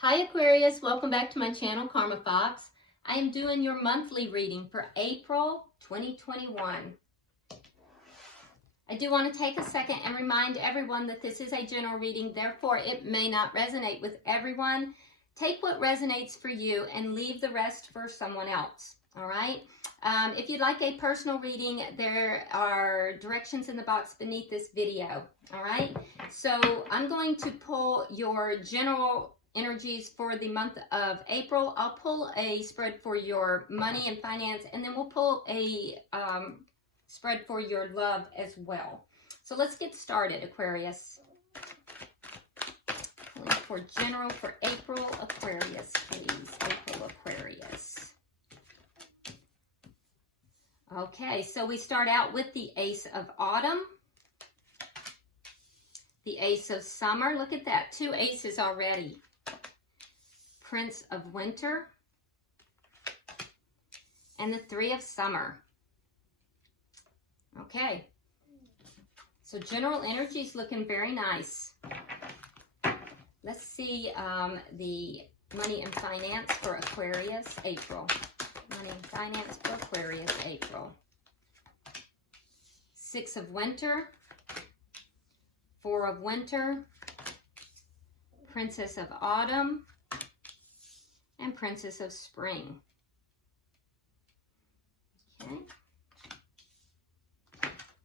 Hi Aquarius, welcome back to my channel, Karma Fox. I am doing your monthly reading for April 2021. I do want to take a second and remind everyone that this is a general reading, therefore it may not resonate with everyone. Take what resonates for you and leave the rest for someone else, all right? If you'd like a personal reading, there are directions in the box beneath this video, all right? So I'm going to pull your general energies for the month of April. I'll pull a spread for your money and finance, and then we'll pull a spread for your love as well. So let's get started, Aquarius. Pulling for general for April, Aquarius, please. April, Aquarius. Okay, so we start out with the Ace of Autumn, the Ace of Summer. Look at that, 2 aces already. Prince of Winter, and the 3 of Summer. Okay, so general energy is looking very nice. Let's see the money and finance for Aquarius, April. Money and finance for Aquarius, April. 6 of Winter, 4 of Winter, Princess of Autumn, and Princess of Spring. Okay.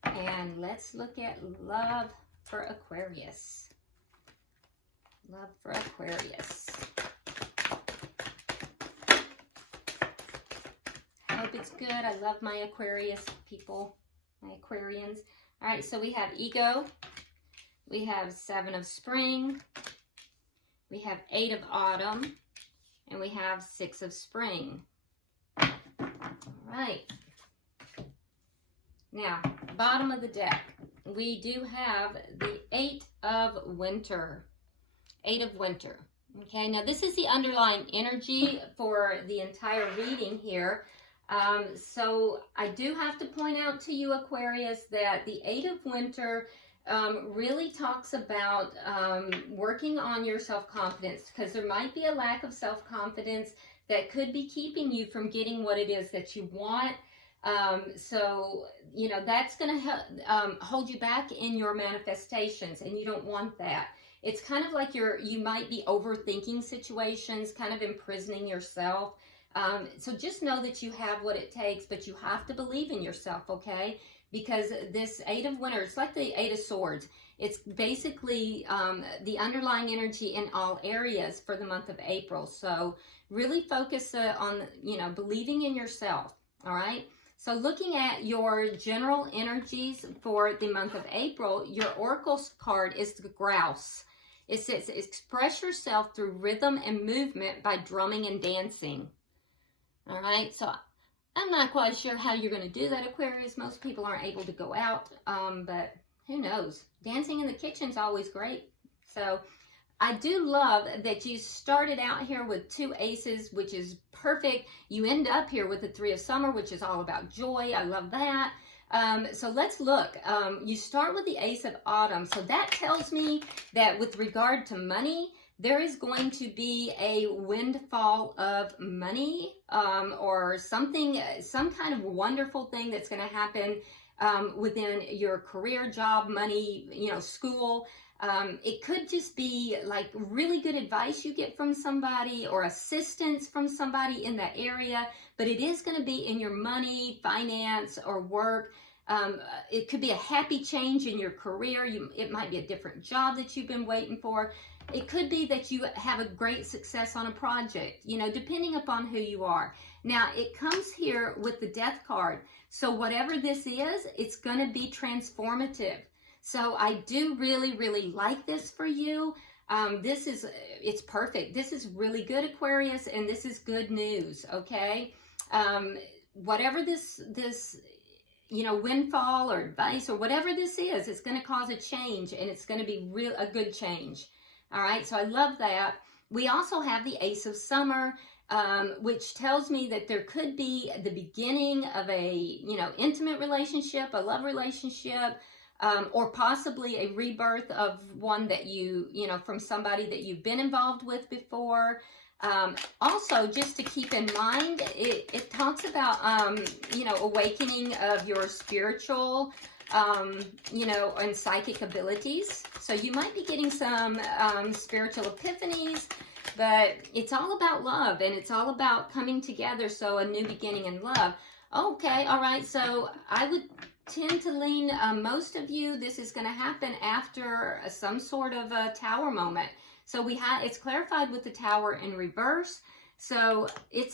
And let's look at love for Aquarius. Love for Aquarius. I hope it's good. I love my Aquarius people, my Aquarians. All right, so we have ego. We have 7 of Spring. We have 8 of Autumn. And we have 6 of Spring. All right. Now, bottom of the deck, we do have the 8 of Winter. 8 of Winter. Okay, now this is the underlying energy for the entire reading here. So I do have to point out to you, Aquarius, that the 8 of Winter really talks about working on your self-confidence, because there might be a lack of self-confidence that could be keeping you from getting what it is that you want. So, you know, that's going to hold you back in your manifestations, and you don't want that. It's kind of like you might be overthinking situations, kind of imprisoning yourself. So just know that you have what it takes, but you have to believe in yourself, okay? Because this 8 of Winter, it's like the 8 of Swords. It's basically the underlying energy in all areas for the month of April. So really focus on, you know, believing in yourself, all right? So looking at your general energies for the month of April, your oracle card is the grouse. It says, express yourself through rhythm and movement by drumming and dancing. All right, so I'm not quite sure how you're going to do that, Aquarius. Most people aren't able to go out, but who knows? Dancing in the kitchen is always great. So I do love that you started out here with 2 aces, which is perfect. You end up here with the 3 of Summer, which is all about joy. I love that. So let's look. You start with the Ace of Autumn. So that tells me that with regard to money, there is going to be a windfall of money or something, some kind of wonderful thing that's going to happen within your career, job, money, you know, school. It could just be like really good advice you get from somebody or assistance from somebody in that area, but it is going to be in your money, finance, or work. It could be a happy change in your career. It might be a different job that you've been waiting for. It could be that you have a great success on a project, you know, depending upon who you are. Now, it comes here with the Death card. So whatever this is, it's going to be transformative. So I do really, really like this for you. It's perfect. This is really good, Aquarius, and this is good news, okay? Whatever this you know, windfall or advice or whatever this is, it's going to cause a change, and it's going to be a good change. All right, so I love that. We also have the Ace of Summer, which tells me that there could be the beginning of a, you know, intimate relationship, a love relationship, or possibly a rebirth of one that you know, from somebody that you've been involved with before. Also, just to keep in mind, it talks about, you know, awakening of your spiritual, you know, and psychic abilities. So you might be getting some spiritual epiphanies, but it's all about love, and it's all about coming together. So a new beginning in love. Okay, all right. So I would tend to lean, most of you, this is going to happen after some sort of a tower moment. So it's clarified with the tower in reverse. So it's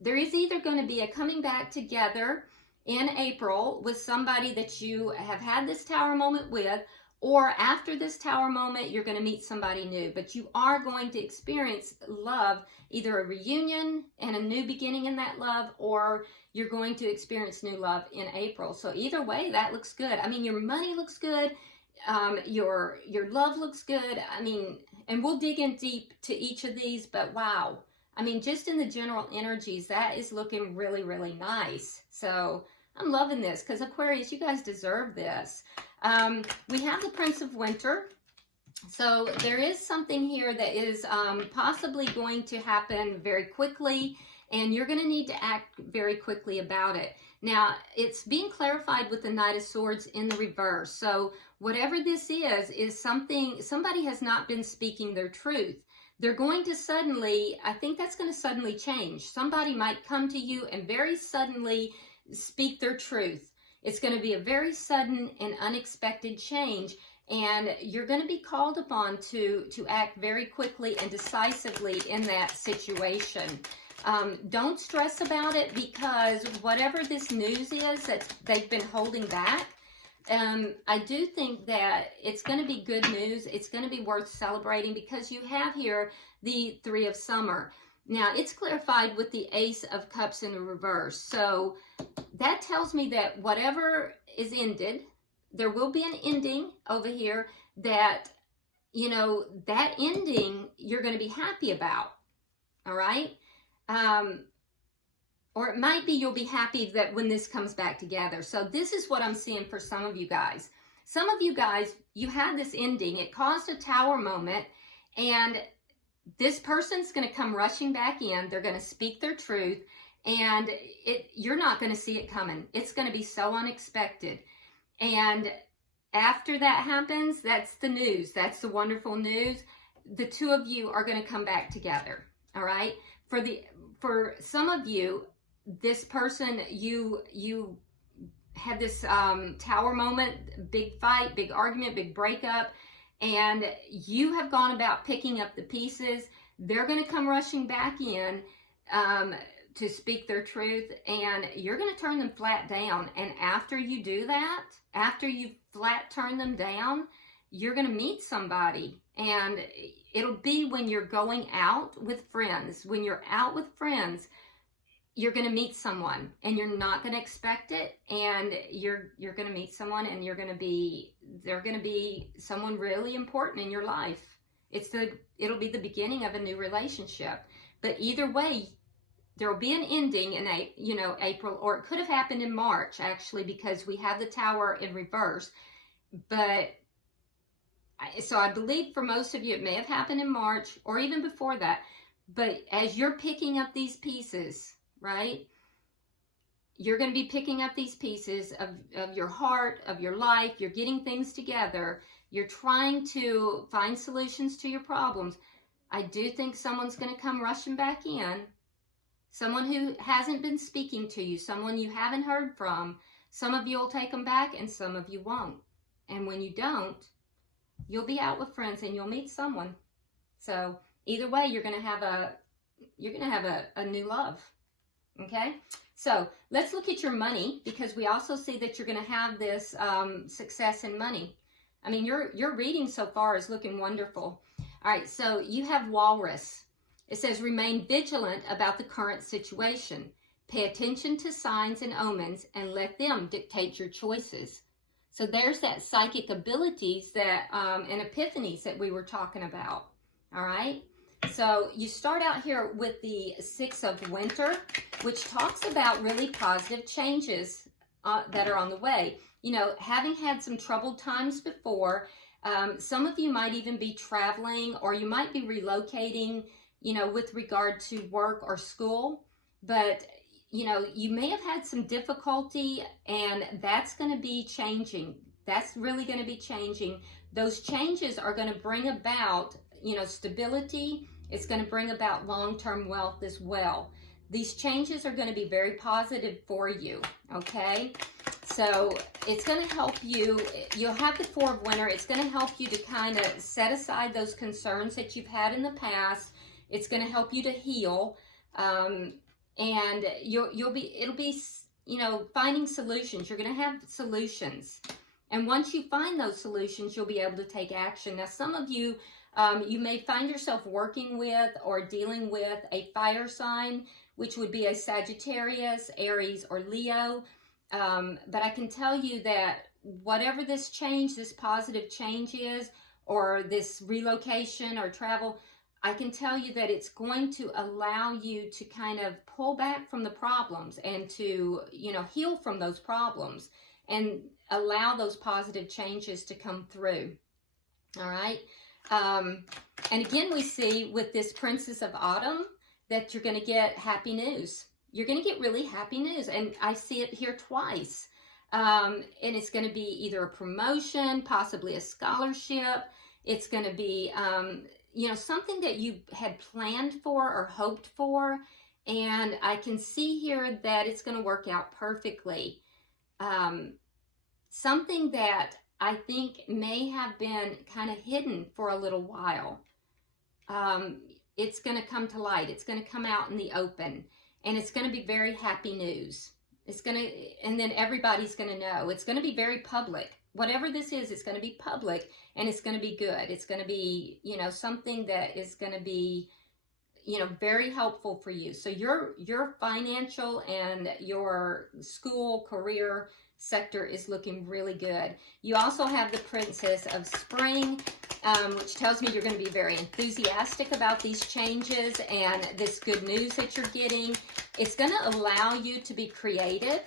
there is either going to be a coming back together in April with somebody that you have had this tower moment with, or after this tower moment, you're going to meet somebody new. But you are going to experience love, either a reunion and a new beginning in that love, or you're going to experience new love in April. So either way, that looks good. I mean, your money looks good. Your love looks good. I mean, and we'll dig in deep to each of these, but wow. I mean, just in the general energies, that is looking really, really nice. So I'm loving this, because Aquarius, you guys deserve this. We have the Prince of Winter. So there is something here that is possibly going to happen very quickly, and you're going to need to act very quickly about it. Now, it's being clarified with the Knight of Swords in the reverse. So whatever this is somebody has not been speaking their truth. They're going to suddenly, I think that's going to suddenly change. Somebody might come to you and very suddenly speak their truth. It's going to be a very sudden and unexpected change, and you're going to be called upon to act very quickly and decisively in that situation. Don't stress about it, because whatever this news is that they've been holding back, I do think that it's going to be good news. It's going to be worth celebrating, because you have here the Three of Summer. Now, it's clarified with the Ace of Cups in the reverse. So that tells me that whatever is ended, there will be an ending over here that, you know, that ending you're going to be happy about. All right? Or it might be you'll be happy that when this comes back together. So this is what I'm seeing for some of you guys. Some of you guys, you had this ending. It caused a tower moment, and this person's going to come rushing back in. They're going to speak their truth, and you're not going to see it coming. It's going to be so unexpected. And after that happens, that's the news. That's the wonderful news. The two of you are going to come back together. All right? For some of you, this person, you had this tower moment, big fight, big argument, big breakup, and you have gone about picking up the pieces. They're going to come rushing back in to speak their truth, and you're going to turn them flat down. And after you do that, after you flat turn them down, you're going to meet somebody, and it'll be when you're going out with friends. When you're out with friends, you're going to meet someone, and you're not going to expect it, and you're going to meet someone, and they're going to be someone really important in your life. It'll be the beginning of a new relationship. But either way, there will be an ending in April, or it could have happened in March, actually, because we have the Tower in reverse. But so I believe for most of you, it may have happened in March or even before that. But as you're picking up these pieces, right, you're going to be picking up these pieces of your heart, of your life. You're getting things together. You're trying to find solutions to your problems. I do think someone's going to come rushing back in. Someone who hasn't been speaking to you, someone you haven't heard from. Some of you will take them back, and some of you won't. And when you don't, you'll be out with friends and you'll meet someone. So either way, you're going to have a new love. Okay? So let's look at your money, because we also see that you're going to have this success in money. I mean, your reading so far is looking wonderful. All right, so you have Walrus. It says, remain vigilant about the current situation. Pay attention to signs and omens and let them dictate your choices. So there's that psychic abilities that and epiphanies that we were talking about. All right. So you start out here with the Six of Winter, which talks about really positive changes that are on the way. you know, having had some troubled times before. Some of you might even be traveling, or you might be relocating, you know, with regard to work or school. But, you know, you may have had some difficulty, and that's going to be changing. That's really going to be changing. Those changes are going to bring about, you know, stability. It's going to bring about long-term wealth as well. These changes are going to be very positive for you, okay? So it's going to help you. You'll have the Four of Winter. It's going to help you to kind of set aside those concerns that you've had in the past. It's going to help you to heal, and it'll be, you know, finding solutions. You're going to have solutions, and once you find those solutions, you'll be able to take action. Now, some of you, you may find yourself working with or dealing with a fire sign, which would be a Sagittarius, Aries, or Leo. But I can tell you that whatever this change, this positive change is, or this relocation or travel, I can tell you that it's going to allow you to kind of pull back from the problems and to, you know, heal from those problems and allow those positive changes to come through. All right. And again, we see with this Princess of Autumn that you're going to get happy news. You're going to get really happy news. And I see it here twice. And it's going to be either a promotion, possibly a scholarship. It's going to be, you know, something that you had planned for or hoped for. And I can see here that it's going to work out perfectly. Something that I think may have been kind of hidden for a little while. It's going to come to light. It's going to come out in the open, and it's going to be very happy news. It's going to, and then everybody's going to know. It's going to be very public. Whatever this is, it's going to be public, and it's going to be good. It's going to be, you know, something that is going to be, you know, very helpful for you. So your financial and your school, career sector is looking really good. You also have the Princess of Spring, which tells me you're going to be very enthusiastic about these changes and this good news that you're getting. It's going to allow you to be creative,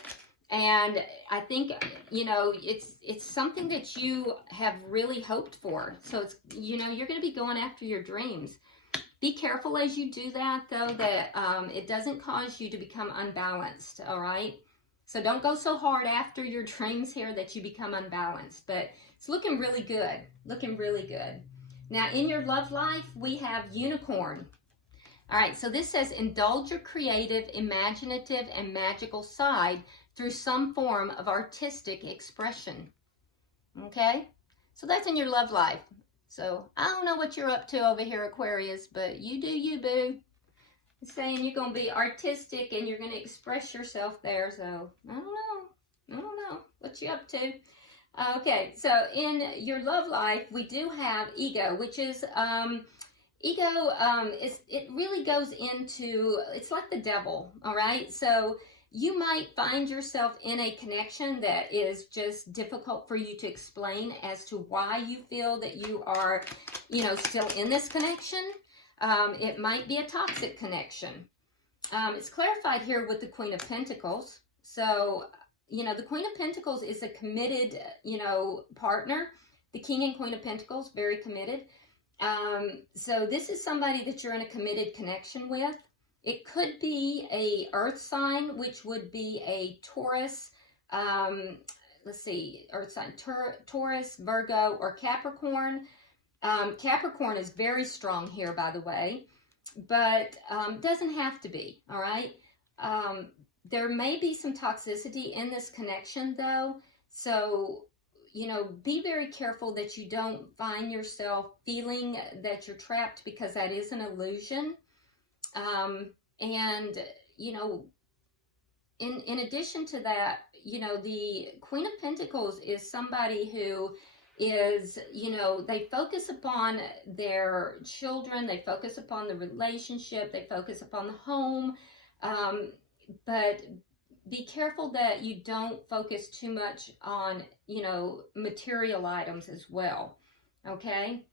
and I think, you know, it's something that you have really hoped for. So it's, you know, you're going to be going after your dreams. Be careful as you do that, though, that it doesn't cause you to become unbalanced, all right? So don't go so hard after your dreams here that you become unbalanced. But it's looking really good, looking really good. Now, in your love life, we have Unicorn. All right, so this says, indulge your creative, imaginative, and magical side through some form of artistic expression. Okay? So that's in your love life. So I don't know what you're up to over here, Aquarius, but you do you, boo. It's saying you're going to be artistic and you're going to express yourself there. So I don't know what you up to. Okay, so in your love life, we do have ego, which is, ego, it really goes into, it's like the devil, all right? So you might find yourself in a connection that is just difficult for you to explain as to why you feel that you are, you know, still in this connection. It might be a toxic connection. It's clarified here with the Queen of Pentacles. So, you know, the Queen of Pentacles is a committed, you know, partner. The King and Queen of Pentacles, very committed. So this is somebody that you're in a committed connection with. It could be a earth sign, which would be a Taurus, let's see, earth sign, Taurus, Virgo, or Capricorn. Capricorn is very strong here, by the way, but doesn't have to be, all right? There may be some toxicity in this connection, though, so, you know, be very careful that you don't find yourself feeling that you're trapped, because that is an illusion. And, you know, in addition to that, you know, the Queen of Pentacles is somebody who is, you know, they focus upon their children, they focus upon the relationship, they focus upon the home, but be careful that you don't focus too much on, you know, material items as well, okay?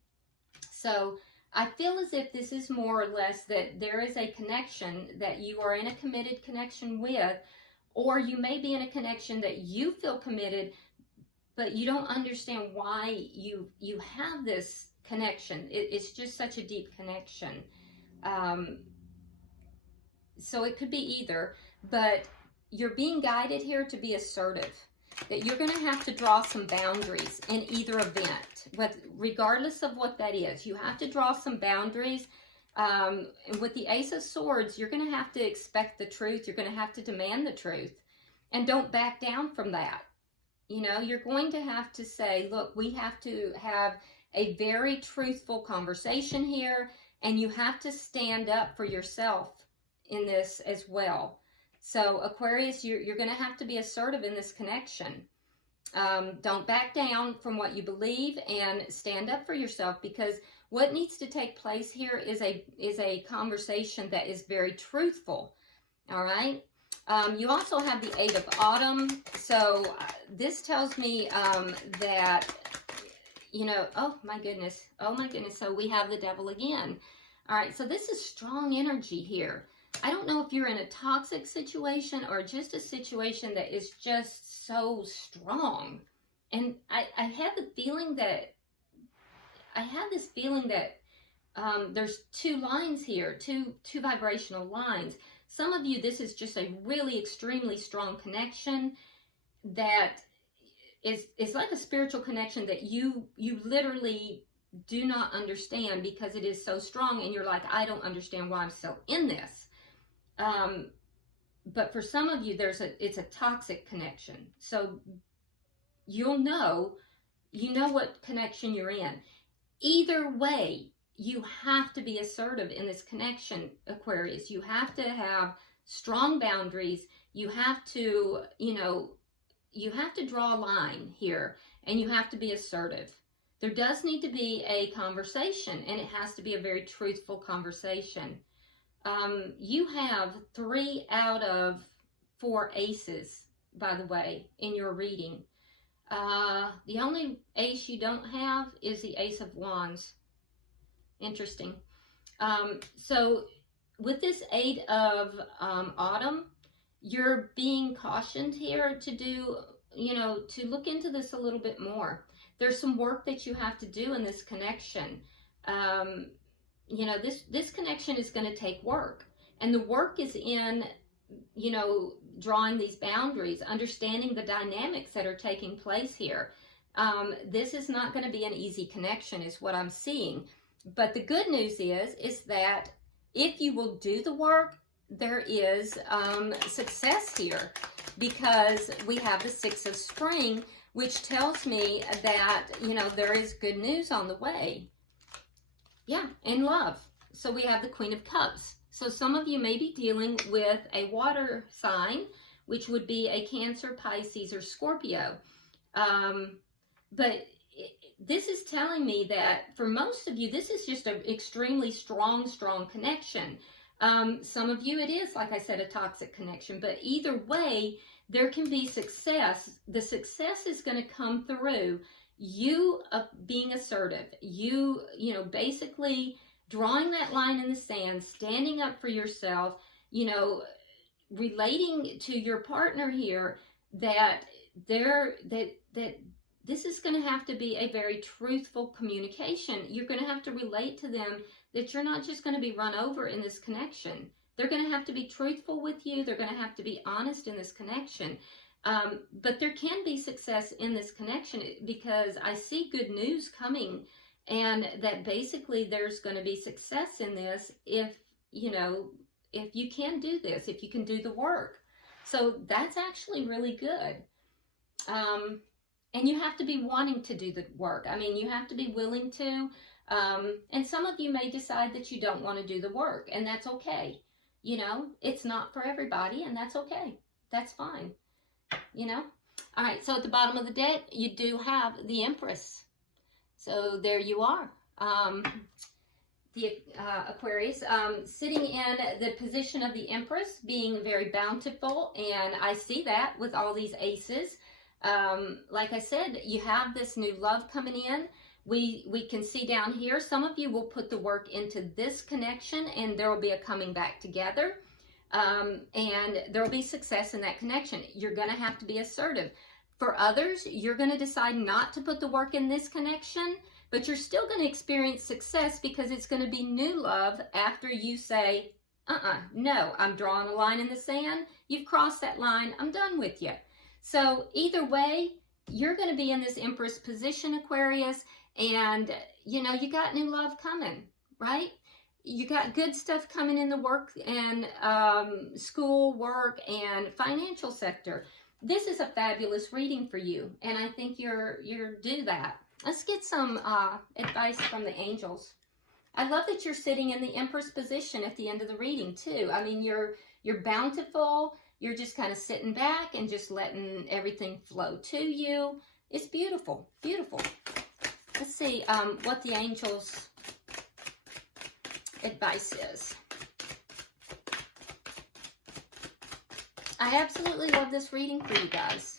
So I feel as if this is more or less that there is a connection that you are in a committed connection with, or you may be in a connection that you feel committed, but you don't understand why you have this connection. It's just such a deep connection. So it could be either, but you're being guided here to be assertive, that you're going to have to draw some boundaries in either event, regardless of what that is. You have to draw some boundaries. And with the Ace of Swords, you're going to have to expect the truth. You're going to have to demand the truth, and don't back down from that. You know, you're going to have to say, look, we have to have a very truthful conversation here, and you have to stand up for yourself in this as well. So Aquarius, you're going to have to be assertive in this connection. Don't back down from what you believe, and stand up for yourself, because what needs to take place here is a conversation that is very truthful. All right. You also have the Eight of Autumn. So this tells me that, you know, oh my goodness. So we have the Devil again. All right. So this is strong energy here. I don't know if you're in a toxic situation or just a situation that is just so strong. And I have the feeling that, there's two lines here, two vibrational lines. Some of you, this is just a really extremely strong connection that is like a spiritual connection that you literally do not understand, because it is so strong, and you're like, I don't understand why I'm still in this. But for some of you, it's a toxic connection. So you know what connection you're in. Either way, you have to be assertive in this connection, Aquarius. You have to have strong boundaries. You have to, you have to draw a line here, and you have to be assertive. There does need to be a conversation, and it has to be a very truthful conversation. You have 3 out of 4 aces, by the way, in your reading. The only ace you don't have is the Ace of Wands. Interesting. So with this 8 of Autumn, you're being cautioned here to do, to look into this a little bit more. There's some work that you have to do in this connection. This connection is going to take work, and the work is in, drawing these boundaries, understanding the dynamics that are taking place here. This is not going to be an easy connection, is what I'm seeing. But the good news is that if you will do the work, there is success here, because we have the 6 of Spring, which tells me that, there is good news on the way. Yeah, and love. So we have the Queen of Cups. So some of you may be dealing with a water sign, which would be a Cancer, Pisces, or Scorpio. But this is telling me that for most of you, this is just an extremely strong connection. Some of you, it is, like I said, a toxic connection. But either way, there can be success. The success is going to come through you being assertive, you basically drawing that line in the sand, standing up for yourself, relating to your partner here that this is going to have to be a very truthful communication. You're going to have to relate to them that you're not just going to be run over in this connection. They're going to have to be truthful with you. They're going to have to be honest in this connection. But there can be success in this connection, because I see good news coming, and that basically there's going to be success in this if you can do this, if you can do the work. So that's actually really good. And you have to be wanting to do the work. I mean, you have to be willing to. And some of you may decide that you don't want to do the work, and that's okay. It's not for everybody, and that's okay. That's fine. All right, so at the bottom of the deck, you do have the Empress. So there you are. The Aquarius, sitting in the position of the Empress, being very bountiful, and I see that with all these aces. Like I said, you have this new love coming in. We can see down here, some of you will put the work into this connection, and there will be a coming back together. And there will be success in that connection. You're going to have to be assertive. For others, you're going to decide not to put the work in this connection, but you're still going to experience success because it's going to be new love after you say, no, I'm drawing a line in the sand. You've crossed that line. I'm done with you. So either way, you're going to be in this Empress position, Aquarius, and you know, you got new love coming, right? You got good stuff coming in the work and school, work, and financial sector. This is a fabulous reading for you, and I think you're due that. Let's get some advice from the angels. I love that you're sitting in the Empress position at the end of the reading too. I mean, you're bountiful. You're just kind of sitting back and just letting everything flow to you. It's beautiful, beautiful. Let's see what the angels' advice is. I absolutely love this reading for you guys.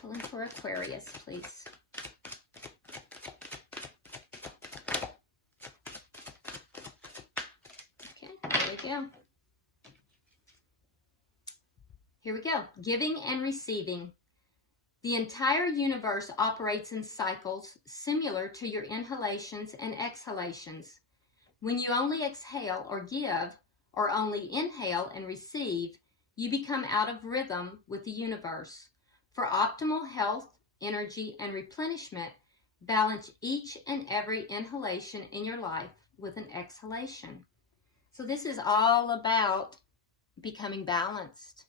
Pulling for Aquarius, please. Okay, there we go. Here we go. Giving and receiving. The entire universe operates in cycles similar to your inhalations and exhalations. When you only exhale or give, or only inhale and receive, you become out of rhythm with the universe. For optimal health, energy, and replenishment, balance each and every inhalation in your life with an exhalation. So this is all about becoming balanced,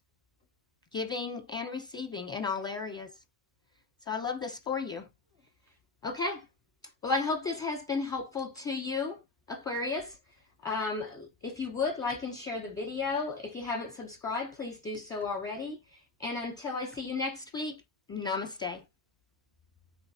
giving and receiving in all areas. So I love this for you. Okay, well, I hope this has been helpful to you, Aquarius. If you would, like and share the video. If you haven't subscribed, please do so already. And until I see you next week, namaste.